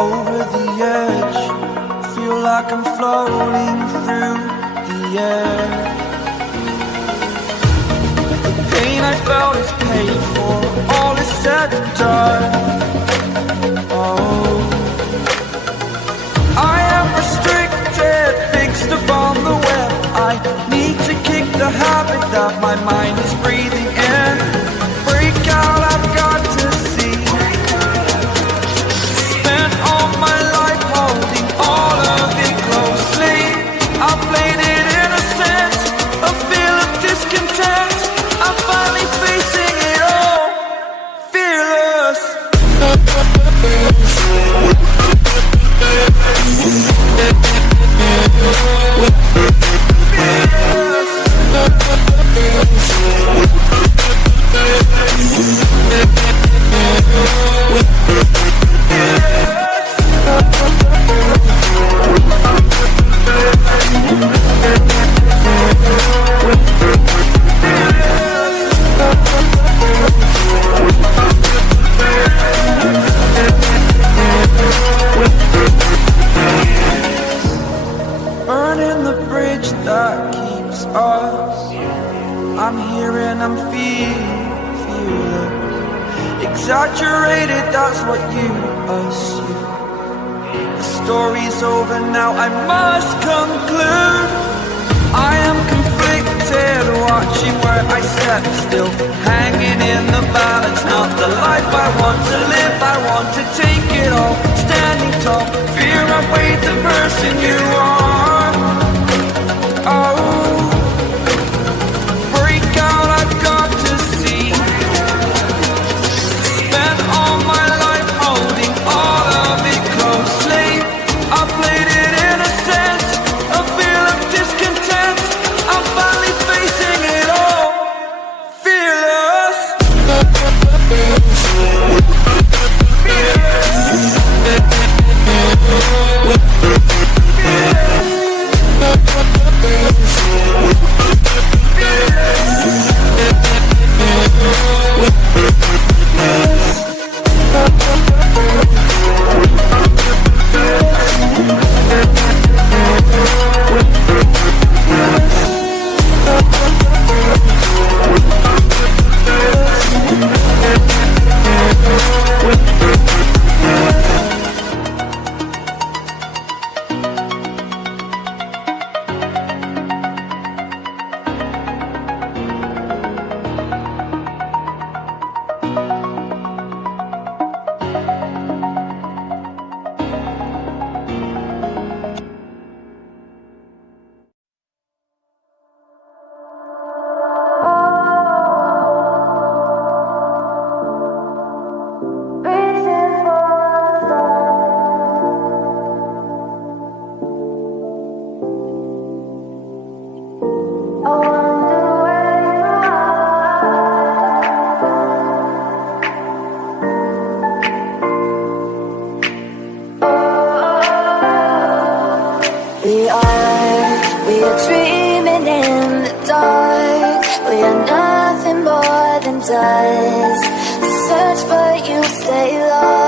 over the edge. Feel like I'm floating through the air. The pain I felt is paid for, all is said and done. Oh, I am restricted, fixed upon the web. I need to kick the habit that my mind is breathing in. Break out, I've got to see. Spent all my life holding all of it closely. I played it innocent, a feel of discontent. I'm finally facing it all, fearless. Burning the bridge that keeps us. I'm here and I'm feeling exaggerated, that's what you assume. The story's over now, I must conclude. I am conflicted, watching where I step still, hanging in the balance. Not the life I want to live, I want to take it all. Standing tall, fear I weighed the person you are. Oh, break out, I've got to see. Spent all my life holding all of it closely. I played it innocent, a feel of discontent. I'm finally facing it all, fearless. We are dreaming in the dark. We are nothing more than dust. Search but you stay lost.